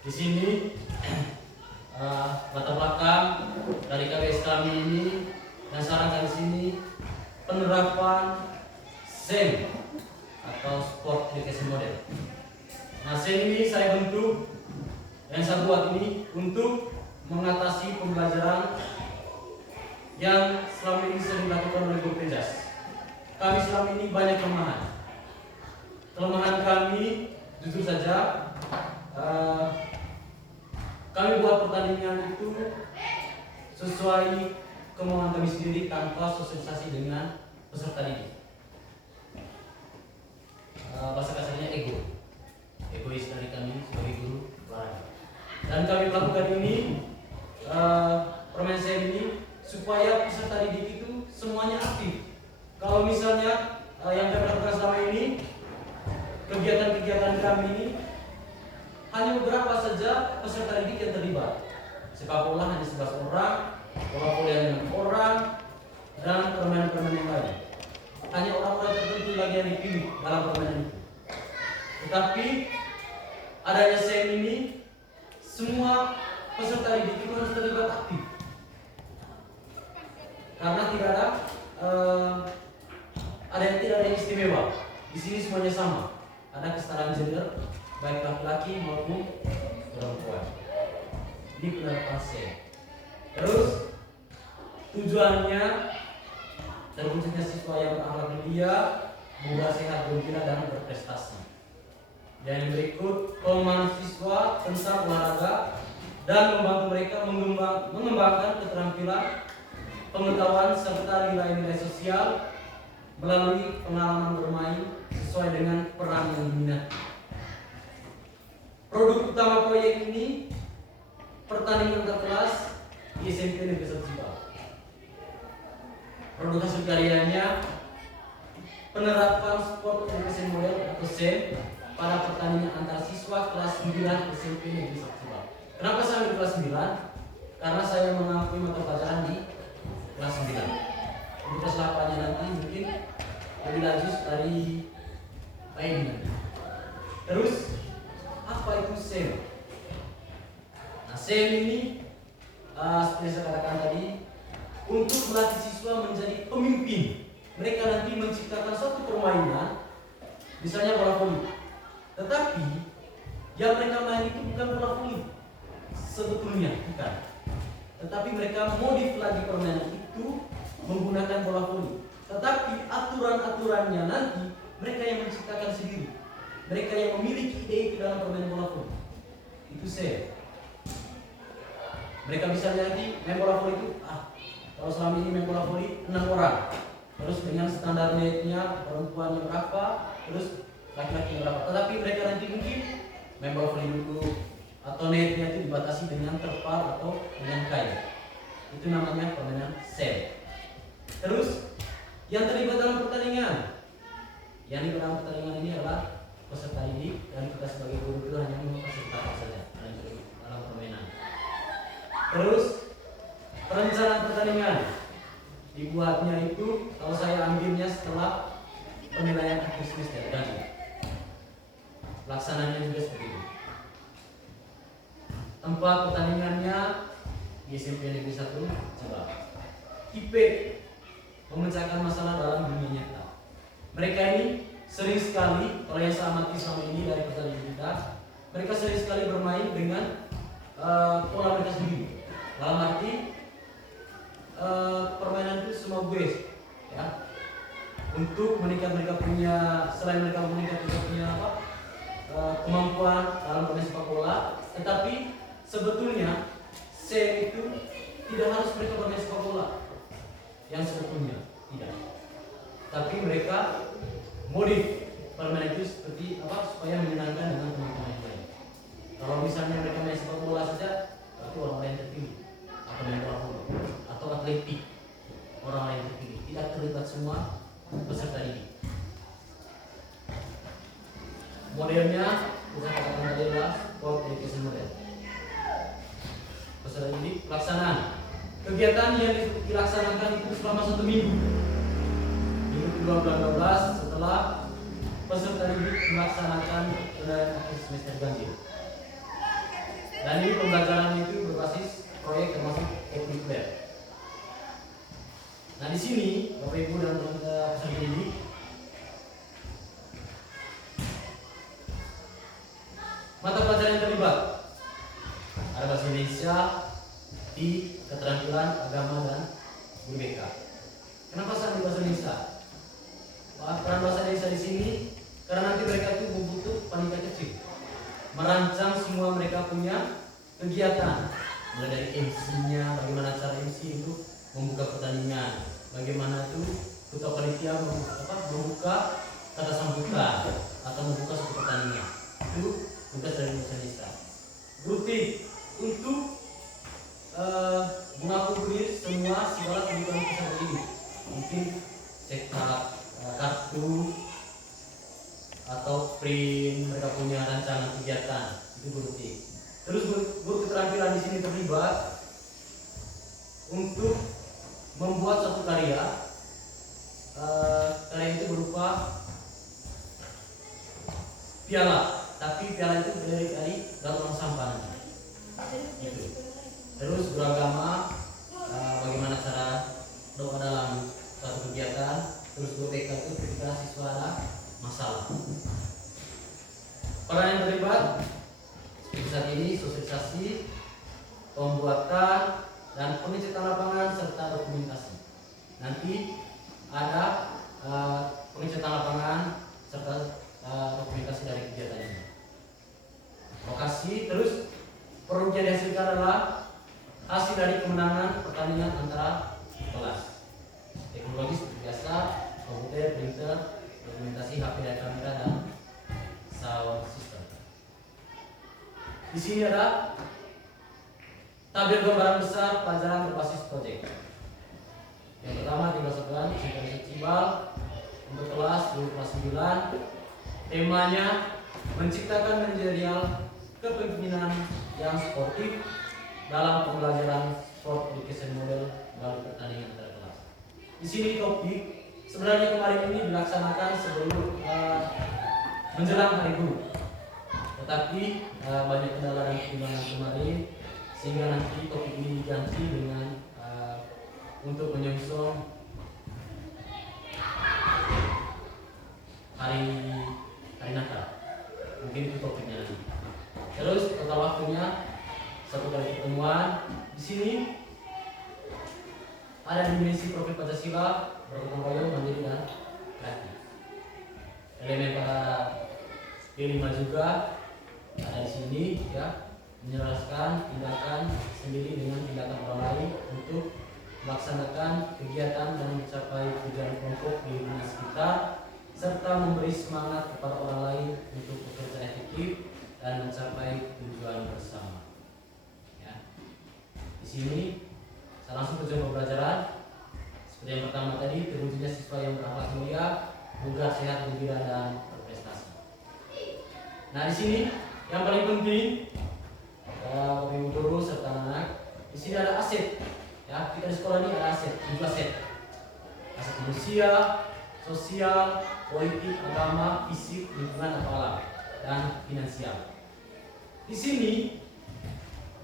Di sini latar belakang dari KBS kami ini yang sarankan di sini penerapan SEM atau Sport Education Model. Nah, SEM ini saya bentuk yang saya buat ini untuk mengatasi pembelajaran yang selama ini sering dilakukan oleh guru PEJAS. Kami selama ini banyak kelemahan. Kelemahan kami jujur saja kami buat pertandingan itu sesuai kemauan kami sendiri tanpa sosialisasi dengan peserta didik. Bahasa kasarnya egois dari kami sebagai guru olahraga. Dan kami melakukan ini permainan SEM ini supaya peserta didik itu semuanya aktif. Kalau misalnya yang kami lakukan selama ini, kegiatan-kegiatan kami ini hanya beberapa saja peserta didik yang terlibat. Sepak bola hanya 11 orang, bola voli hanya 6 orang, dan permainan-permainan yang lain. Hanya orang-orang tertentu lagi yang dipilih dalam permainan itu. Tetapi adanya SEM ini, semua peserta didik itu harus terlibat aktif. Karena tidak ada yang istimewa. Di sini semuanya sama. Ada kesetaraan gender, baik laki-laki maupun perempuan. Ini penerapan SEM. Terus tujuannya terwujudnya siswa yang berakhlak mulia, mudah, sehat, gembira, dan berprestasi. Dan berikut pemahaman siswa tentang olahraga dan membantu mereka mengembangkan keterampilan, pengetahuan serta nilai-nilai sosial melalui pengalaman bermain sesuai dengan peran yang diminati. Produk utama proyek ini pertandingan interkelas di SMP Negeri 1 Cibal. Produk hasil karyanya penerapan Sport Education Model atau SEM pada pertandingan antar siswa kelas 9 SMP Negeri 1 Cibal. Kenapa saya ambil kelas 9? Karena saya mengakui mata pelajaran di kelas 9. Di kelas 8 nanti mungkin lebih lanjut dari lain. Terus apa itu SEM? Nah, SEM ini seperti saya katakan tadi, untuk melatih siswa menjadi pemimpin. Mereka nanti menciptakan suatu permainan, misalnya bola voli. Tetapi yang mereka main itu bukan bola voli sebetulnya, bukan. Tetapi mereka modif lagi permainan itu menggunakan bola voli. Tetapi aturan-aturannya nanti mereka yang menciptakan sendiri. Mereka yang memiliki ide itu dalam permainan bola voli. Itu SEM. Mereka bisa nanti main bola voli itu, kalau selama ini main bola voli 6 orang. Terus dengan standar netnya perempuannya berapa, terus laki-laki berapa. Tetapi mereka nanti mungkin main bola voli dulu, atau netnya itu dibatasi dengan terpal atau dengan kain. Itu namanya permainan SEM. Terus yang terlibat dalam pertandingan, yang di dalam pertandingan ini adalah peserta didik, dan kita sebagai guru itu hanya memfasilitasi saja dalam permainan. Terus perencanaan pertandingan dibuatnya itu, kalau saya ambilnya setelah penilaian akhir semester, dan pelaksananya juga seperti itu. Tempat pertandingannya di SMP Negeri 1 Cibal. IP memecahkan masalah dalam dunia nyata. Mereka ini sering sekali, kalau yang saya amati selama ini dari pertandingan kita, mereka sering sekali bermain dengan pola mereka sendiri. Dalam arti permainan itu semua base, ya. Untuk meningkat mereka punya, selain mereka meningkat mereka punya kemampuan dalam bermain sepak bola, tetapi sebetulnya SEM itu tidak harus mereka bermain sepak bola yang sebetulnya tidak. Tapi mereka modif permainan itu seperti supaya menyenangkan dengan teman-teman yang lain. Kalau misalnya mereka main sepak bola saja, berarti orang lain terpilih, atau main bola voli, atau atletik, orang lain terpilih. Tidak terlibat semua peserta didik. Modelnya bisa katakan tadi adalah Sport Education Model. Peserta didik pelaksanaan. Kegiatan yang dilaksanakan itu selama 1 minggu. Minggu kedua bulan 12 setelah peserta didik melaksanakan penilaian akhir semester ganjil. Dan ini pembelajaran itu berbasis proyek termasuk teknik lab. Nah di sini Bapak Ibu dan teman-teman peserta didik, mata pelajaran yang terlibat ada bahasa Indonesia, di keterampilan agama dan guru BK. Kenapa saya di bahasa Indonesia? Peran bahasa Indonesia di sini karena nanti mereka itu membutuh panitia kecil, merancang semua mereka punya kegiatan, mulai dari MC-nya, bagaimana cara MC untuk membuka pertandingan, bagaimana tuh ketua panitia membuka kata sambutan atau membuka suatu pertandingan. Itu tugas dari bahasa Indonesia. Grup T untuk mengakomodir semua segala kebutuhan peserta ini, mungkin cetak kartu atau print, mereka punya rancangan kegiatan, itu grup T. Terus grup keterampilan di sini terlibat untuk membuat satu karya. Karya itu berupa piala, tapi piala itu dari daur ulang sampah. Gitu. Terus beragama, bagaimana cara doa dalam suatu kegiatan. Terus BK itu ketika siswa ada masalah. Peran yang terlibat seperti saat ini sosialisasi, pembuatan dan pengecekan lapangan serta dokumentasi. Nanti ada pengecekan lapangan serta dokumentasi dari kegiatan ini. Lokasi, terus produk yang dihasilkan adalah hasil dari kemenangan pertandingan antara kelas. Teknologi seperti biasa, komputer, printer, dokumentasi, HP dan kamera dan sound system. Di sini ada tabel gambaran besar pelajaran berbasis proyek. Yang pertama tinggal sebulan Sintenis Cibal untuk kelas 2 kelas 9. Temanya menciptakan manajerial kepemimpinan yang sportif dalam pembelajaran sport education model melalui pertandingan antar kelas. Di sini topik sebenarnya kemarin ini dilaksanakan sebelum menjelang hari guru, tetapi banyak kendala dan pertimbangan kemarin sehingga nanti topik ini diganti dengan untuk menyongsong hari Natal. Mungkin itu topiknya nanti. Terus total waktunya 1 kali pertemuan. Di sini ada dimensi profil Pancasila, bergotong royong, mandiri dan kreatif. Elemen pada P5 juga ada di sini ya, menjelaskan tindakan sendiri dengan tindakan orang lain untuk melaksanakan kegiatan dan mencapai tujuan kelompok di lingkungan sekitar, serta memberi semangat kepada orang lain untuk bekerja efektif dan mencapai tujuan bersama. Ya. Di sini saya langsung tujuan pembelajaran. Seperti yang pertama tadi, terwujudnya siswa yang berakhlak mulia, bugar, sehat, gembira dan berprestasi. Nah di sini yang paling penting, Bapak Ibu guru serta anak, di sini ada aset. Ya, kita di sekolah ini ada aset, 7 aset. Aset manusia, sosial, politik, agama, fisik, lingkungan atau alam, dan finansial. Di sini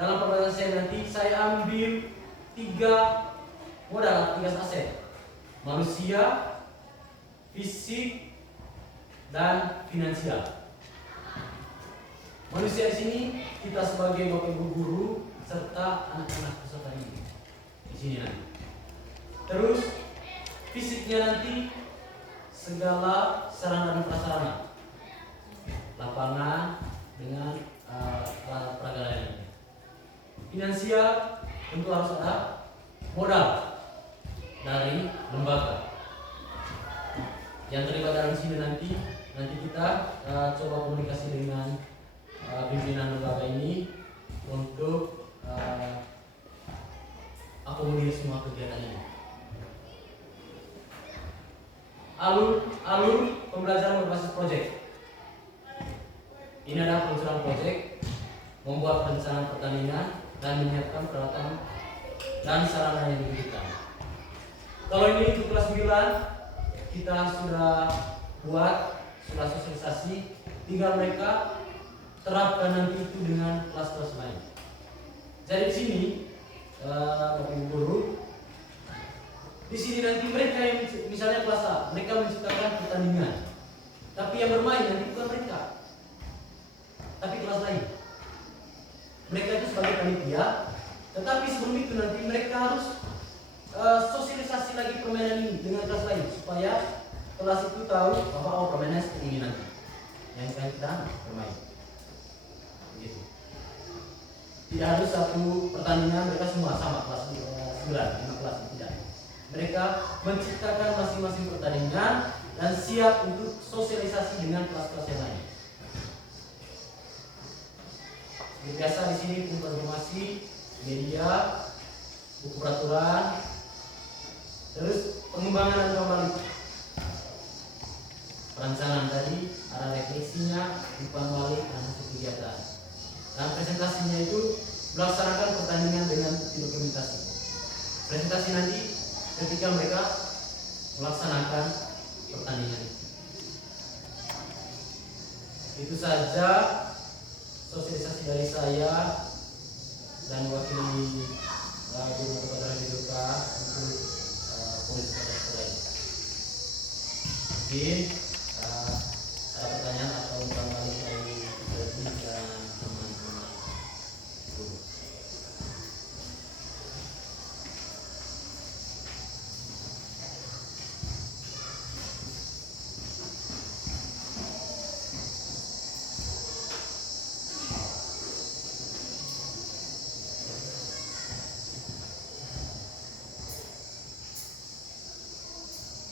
dalam pembelajaran saya nanti saya ambil 3 modal, 3 aset: manusia, fisik, dan finansial. Manusia di sini kita sebagai bapak ibu guru serta anak-anak peserta ini. Di sini nanti. Terus fisiknya nanti segala sarana dan prasarana, lapangan dengan alat peraga lainnya. Finansial tentu harus ada modal dari lembaga yang terlibat dalam sini nanti kita coba komunikasi dengan pimpinan lembaga ini untuk akomodir semua kegiatan ini. Alur pembelajaran berbasis proyek. Ini adalah peluncuran proyek, membuat perencanaan pertandingan dan menyiapkan peralatan dan sarana yang dibutuhkan. Kalau ini untuk kelas 9 kita sudah buat, sudah sosialisasi, tinggal mereka terapkan nanti itu dengan kelas-kelas lain. Jadi di sini Bapak Ibu guru, di sini nanti mereka yang misalnya kelas A, mereka menciptakan pertandingan, tapi yang bermain nanti bukan mereka, tapi kelas lain. Mereka itu sebagai panitia, tetapi sebelum itu nanti mereka harus sosialisasi lagi permainan ini dengan kelas lain supaya kelas itu tahu bahwa oh permainan seperti ini nanti yang kita bermain. Begitu. Tidak harus satu pertandingan mereka semua sama kelas 9, 5 kelas, tidak. Mereka menciptakan masing-masing pertandingan dan siap untuk sosialisasi dengan kelas-kelas yang lain. Seperti biasa di sini informasi, media, buku peraturan, terus pengembangan dan kembali. Perancangan tadi, ada refleksinya, umpan balik, dan hasil kegiatan. Dan presentasinya itu melaksanakan pertandingan dengan dokumentasi. Presentasi nanti ketika mereka melaksanakan pertandingan itu saja sosialisasi dari saya dan wakili guru kepala BPK untuk polisi pada sekolah ini. Mungkin ada pertanyaan atau umpan balik dari dan teman-teman guru.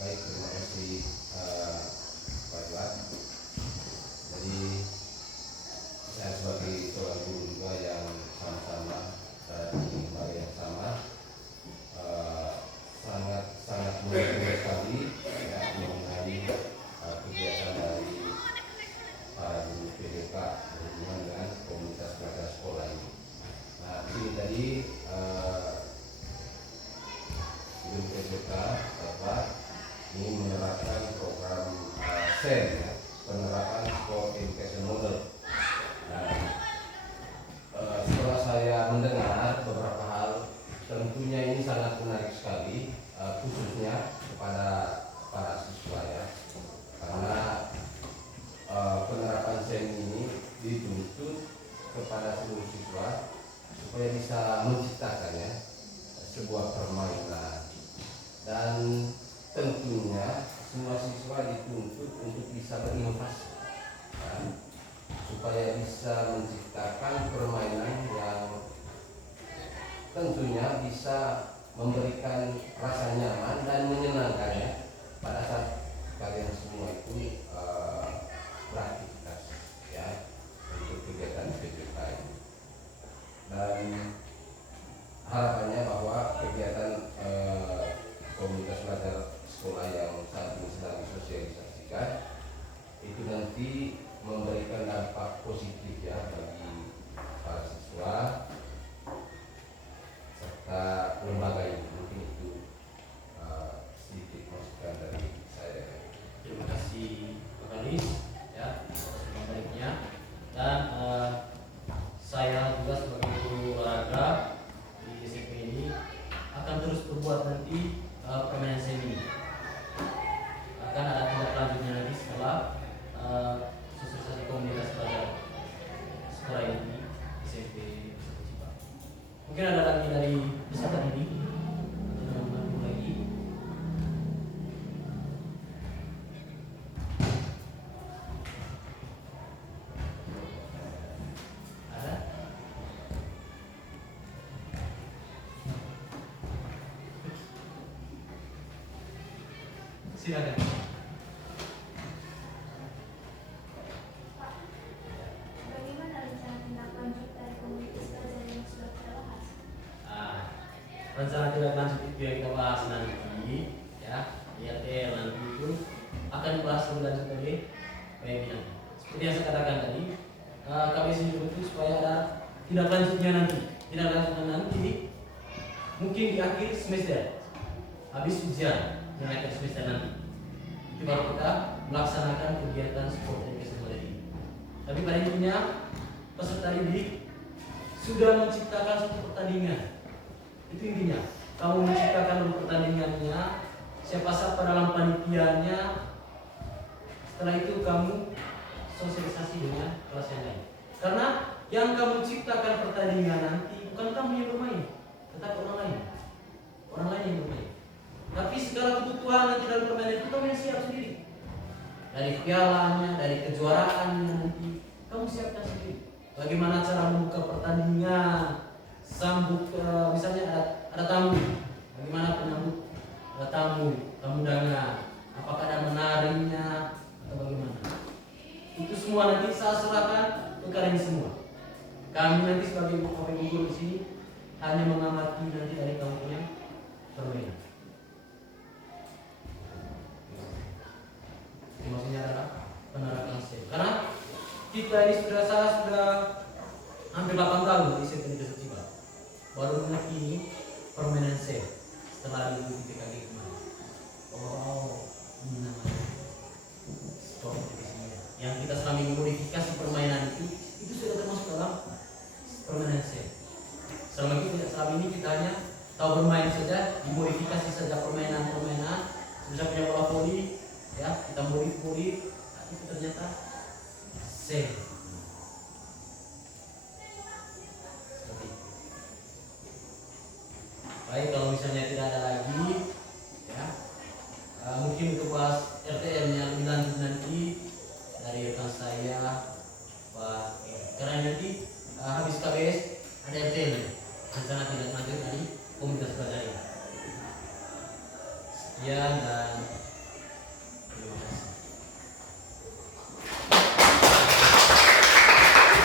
Baik, terima kasih Pak Iwan. Jadi saya sebagai seorang guru juga yang sama-sama berada di lembaga yang sama, sangat mendukung sekali ya, mengenai kegiatan dari para guru PDK berhubungan dengan komunitas belajar sekolah ini. Nah, ini tadi guru PDK dapat ini menerapkan program SEM, ya, penerapan Sport Education Model. Dan setelah saya mendengar beberapa hal, tentunya ini sangat menarik sekali, khususnya kepada para siswa ya, karena penerapan SEM ini dituntut kepada seluruh siswa supaya bisa menciptakan ya sebuah permainan, dan tentunya semua siswa dituntut untuk bisa berinovasi ya, supaya bisa menciptakan permainan yang tentunya bisa memberikan rasa nyaman dan menyenangkan ya pada saat kalian semua itu beraktivitas ya untuk kegiatan PPK ini. Dan harapannya bahwa kegiatan komunitas belajar sekolah yang saat ini sedang disosialisasikan itu nanti memberikan dampak positif ya bagi para siswa serta lembaga ini. Mungkin itu sedikit masukan dari saya. Terima kasih Pak Kalis ya atas baliknya, dan saya juga sebagai guru olahraga di SMP ini akan terus berbuat nanti permainan seni. Akan ada tindak lanjutnya nanti setelah sosialisasi komunitas pada sekolah ini SMP Cipa. Mungkin ada lagi dari peserta ini atau teman-teman lagi. Ada? Silakan. Bagaimana rencana tindak lanjut dari komunitas belajar yang sudah kita bahas? Rencana tindak lanjut itu yang kita bahas nanti ya, IRT nanti itu akan dibahas lebih lanjut oleh pimpinan. Seperti yang saya katakan tadi, kami sendiri itu supaya ada tindak lanjutnya nanti. Tindak lanjutnya nanti mungkin di akhir semester, habis ujian di akhir semester nanti. Itu baru kita melaksanakan kegiatan sport education model ini. Tapi pada intinya peserta didik sudah menciptakan suatu pertandingan. Itu intinya. Kamu menciptakan pertandingannya, siapa dalam panitianya. Setelah itu kamu sosialisasi dengan kelas yang lain. Karena yang kamu ciptakan pertandingan nanti bukan kamu yang bermain, tetapi orang lain. Orang lain yang bermain. Tapi segala kebutuhan nanti dalam permainan itu kamu yang siap sendiri. Dari pialanya, dari kejuaraannya nanti kamu siapkan sendiri. Bagaimana cara membuka pertandingan, sambut misalnya ada tamu, bagaimana penyambut tamu undangan, apakah ada menarinya atau bagaimana? Itu semua nanti saya serahkan ke kalian semua. Kami nanti sebagai guru di sini hanya mengamati nanti dari kamu punya permainan. Maksudnya adalah penerapan SEM. Karena kita ini saya sudah hampir 8 tahun di SEM Pendidikan Ciba. Baru mengerti permainan SEM setelah di PKG kemarin. Oh, ini namanya sport yang kita selama ini modifikasi permainan itu sudah termasuk dalam permainan SEM. Selama ini kita hanya tahu bermain saja, dimodifikasi saja permainan. Bisa punya bola voli, ya kita modif, itu ternyata SEM. Seperti itu. Baik, kalau misalnya tidak ada lagi, ya mungkin untuk bahas RTM yang lebih lanjut nanti dari rekan saya, Pak. Karena nanti habis KBS ada RTM, rencana tidak lanjut dari komunitas belajar. Sekian dan